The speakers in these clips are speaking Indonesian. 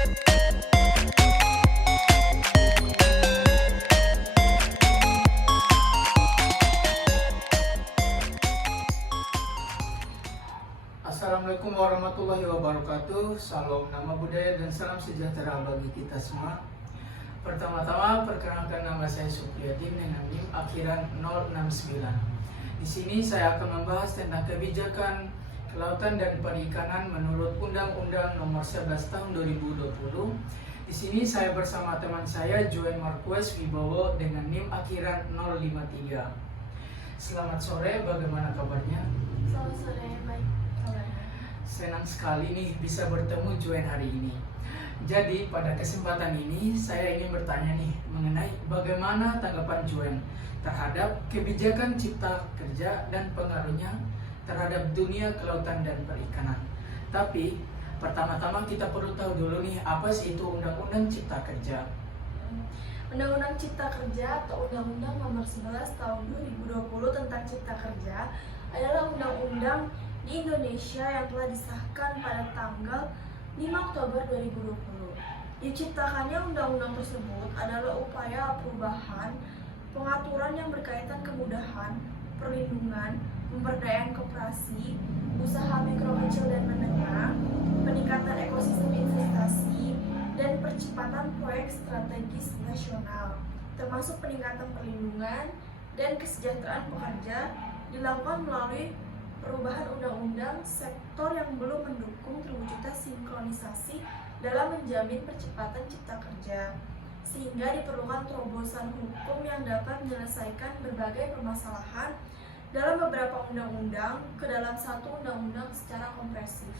Assalamualaikum warahmatullahi wabarakatuh. Salam nama budaya dan salam sejahtera bagi kita semua. Pertama-tama perkenalkan, nama saya Supriyadin dengan NIM akhiran 069. Di sini saya akan membahas tentang kebijakan kelautan dan perikanan menurut Undang-Undang Nomor 11 Tahun 2020. Di sini saya bersama teman saya Joy Marquez Wibowo dengan NIM akhiran 053. Selamat sore, bagaimana kabarnya? Selamat sore, baik. Senang sekali nih bisa bertemu Joen hari ini. Jadi pada kesempatan ini saya ingin bertanya nih mengenai bagaimana tanggapan Joen terhadap kebijakan Cipta Kerja dan pengaruhnya terhadap dunia kelautan dan perikanan. Tapi pertama-tama kita perlu tahu dulu nih apa sih itu Undang-Undang Cipta Kerja. Undang-Undang Cipta Kerja atau Undang-Undang Nomor 11 Tahun 2020 tentang Cipta Kerja adalah undang-undang di Indonesia yang telah disahkan pada tanggal 5 Oktober 2020. Diciptakannya undang-undang tersebut adalah upaya perubahan pengaturan yang berkaitan kemudahan, perlindungan, pemberdayaan koperasi, usaha mikro kecil dan menengah, peningkatan ekosistem investasi, dan percepatan proyek strategis nasional, termasuk peningkatan perlindungan dan kesejahteraan pekerja dilakukan melalui perubahan undang-undang sektor yang belum mendukung terwujudnya sinkronisasi dalam menjamin percepatan cipta kerja, sehingga diperlukan terobosan hukum yang dapat menyelesaikan berbagai permasalahan dalam beberapa undang-undang ke dalam satu undang-undang secara komprehensif.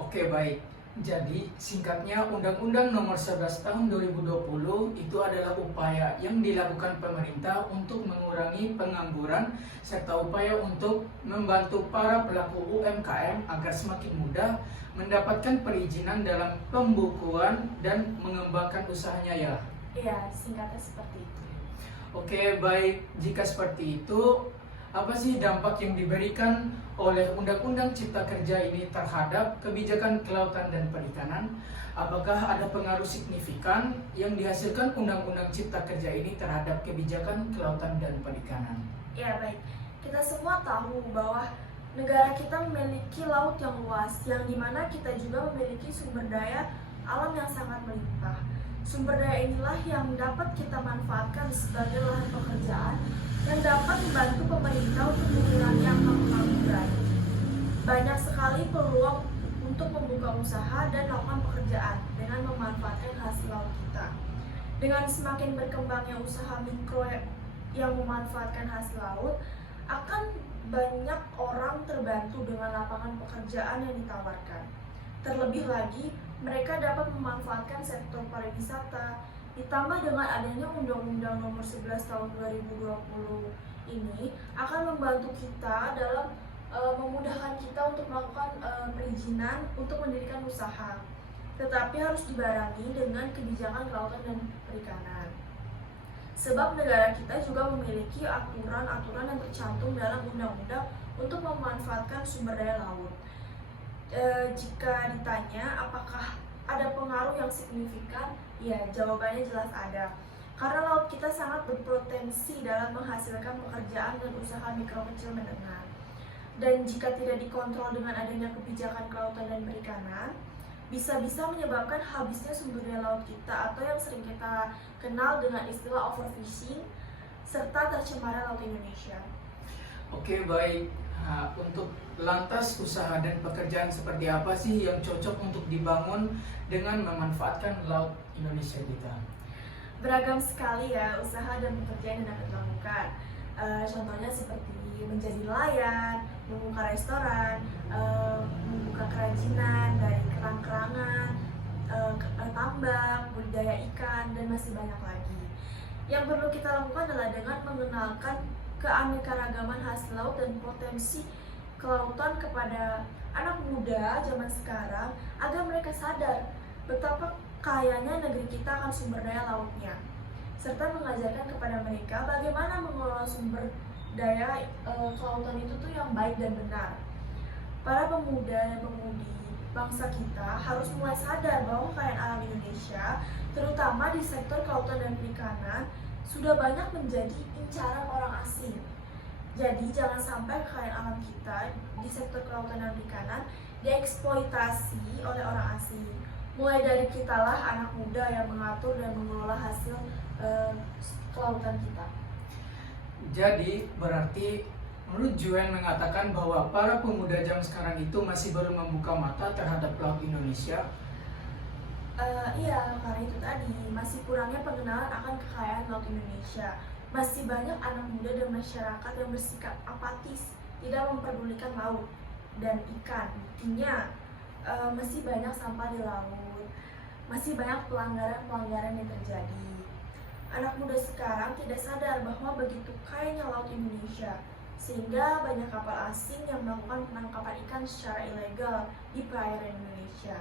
Oke, baik. Jadi singkatnya Undang-Undang Nomor 11 Tahun 2020 itu adalah upaya yang dilakukan pemerintah untuk mengurangi pengangguran serta upaya untuk membantu para pelaku UMKM agar semakin mudah mendapatkan perizinan dalam pembukuan dan mengembangkan usahanya ya. Iya, singkatnya seperti itu. Oke, baik. Jika seperti itu, apa sih dampak yang diberikan oleh Undang-Undang Cipta Kerja ini terhadap kebijakan kelautan dan perikanan? Apakah ada pengaruh signifikan yang dihasilkan Undang-Undang Cipta Kerja ini terhadap kebijakan kelautan dan perikanan? Ya, baik. Kita semua tahu bahwa negara kita memiliki laut yang luas, yang dimana kita juga memiliki sumber daya alam yang sangat melimpah. Sumber daya inilah yang dapat kita manfaatkan sebagai lahan pekerjaan yang dapat membantu pemerintah untuk mengurangi angka pengangguran. Banyak sekali peluang untuk membuka usaha dan melakukan pekerjaan dengan memanfaatkan hasil laut kita. Dengan semakin berkembangnya usaha mikro yang memanfaatkan hasil laut, akan banyak orang terbantu dengan lapangan pekerjaan yang ditawarkan. Terlebih lagi, mereka dapat memanfaatkan sektor pariwisata. Ditambah dengan adanya Undang-Undang Nomor 11 Tahun 2020 ini akan membantu kita dalam memudahkan kita untuk melakukan perizinan untuk mendirikan usaha. Tetapi harus dibarengi dengan kebijakan kelautan dan perikanan. Sebab negara kita juga memiliki aturan-aturan yang tercantum dalam undang-undang untuk memanfaatkan sumber daya laut. Jika ditanya apakah ada pengaruh yang signifikan, ya jawabannya jelas ada. Karena laut kita sangat berpotensi dalam menghasilkan pekerjaan dan usaha mikro kecil menengah. Dan jika tidak dikontrol dengan adanya kebijakan kelautan dan perikanan, bisa-bisa menyebabkan habisnya sumber daya laut kita atau yang sering kita kenal dengan istilah overfishing serta tercemarnya laut Indonesia. Oke, baik. Nah, untuk lantas usaha dan pekerjaan seperti apa sih yang cocok untuk dibangun dengan memanfaatkan laut Indonesia kita? Beragam sekali ya usaha dan pekerjaan yang dapat dilakukan. Contohnya seperti menjadi nelayan, membuka restoran, membuka kerajinan dari kerang-kerangan, tambang, budidaya ikan, dan masih banyak lagi. Yang perlu kita lakukan adalah dengan mengenalkan keanekaragaman hasil laut dan potensi kelautan kepada anak muda zaman sekarang agar mereka sadar betapa kayanya negeri kita akan sumber daya lautnya, serta mengajarkan kepada mereka bagaimana mengelola sumber daya kelautan itu tuh yang baik dan benar. Para pemuda dan pemudi bangsa kita harus mulai sadar bahwa kekayaan alam Indonesia, terutama di sektor kelautan dan perikanan, sudah banyak menjadi incaran orang asing. Jadi jangan sampai kekayaan alam kita di sektor kelautan dan perikanan dieksploitasi oleh orang asing. Mulai dari kitalah anak muda yang mengatur dan mengelola hasil kelautan kita. Jadi berarti menurut Juan mengatakan bahwa para pemuda zaman sekarang itu masih baru membuka mata terhadap laut Indonesia. Iya, karena itu tadi masih kurangnya pengenalan akan kekayaan laut Indonesia. Masih banyak anak muda dan masyarakat yang bersikap apatis, tidak memperdulikan laut dan ikan. Buktinya masih banyak sampah di laut, masih banyak pelanggaran-pelanggaran yang terjadi. Anak muda sekarang tidak sadar bahwa begitu kayanya laut Indonesia, sehingga banyak kapal asing yang melakukan penangkapan ikan secara ilegal di perairan Indonesia.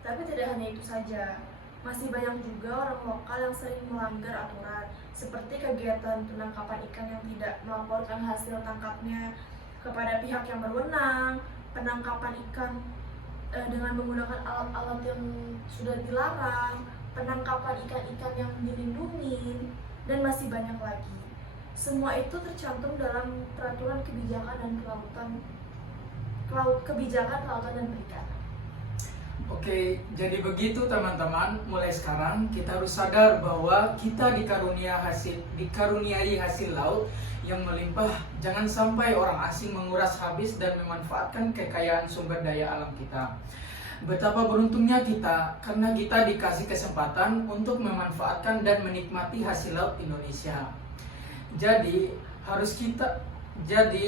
Tapi tidak hanya itu saja, masih banyak juga orang lokal yang sering melanggar aturan, seperti kegiatan penangkapan ikan yang tidak melaporkan hasil tangkapnya kepada pihak yang berwenang, penangkapan ikan dengan menggunakan alat-alat yang sudah dilarang, penangkapan ikan-ikan yang dilindungi, dan masih banyak lagi. Semua itu tercantum dalam peraturan kebijakan dan kebijakan kelautan dan perikanan. Oke, jadi begitu teman-teman. Mulai sekarang kita harus sadar bahwa kita dikaruniai hasil laut yang melimpah. Jangan sampai orang asing menguras habis dan memanfaatkan kekayaan sumber daya alam kita. Betapa beruntungnya kita karena kita dikasih kesempatan untuk memanfaatkan dan menikmati hasil laut Indonesia. Jadi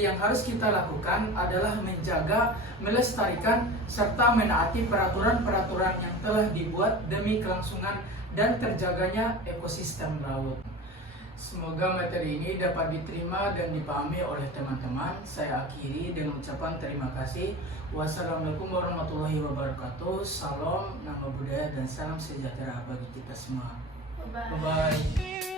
yang harus kita lakukan adalah menjaga, melestarikan, serta menaati peraturan-peraturan yang telah dibuat demi kelangsungan dan terjaganya ekosistem laut. Semoga materi ini dapat diterima dan dipahami oleh teman-teman. Saya akhiri dengan ucapan terima kasih. Wassalamualaikum warahmatullahi wabarakatuh. Salam, nama budaya, dan salam sejahtera bagi kita semua. Bye-bye. Bye-bye.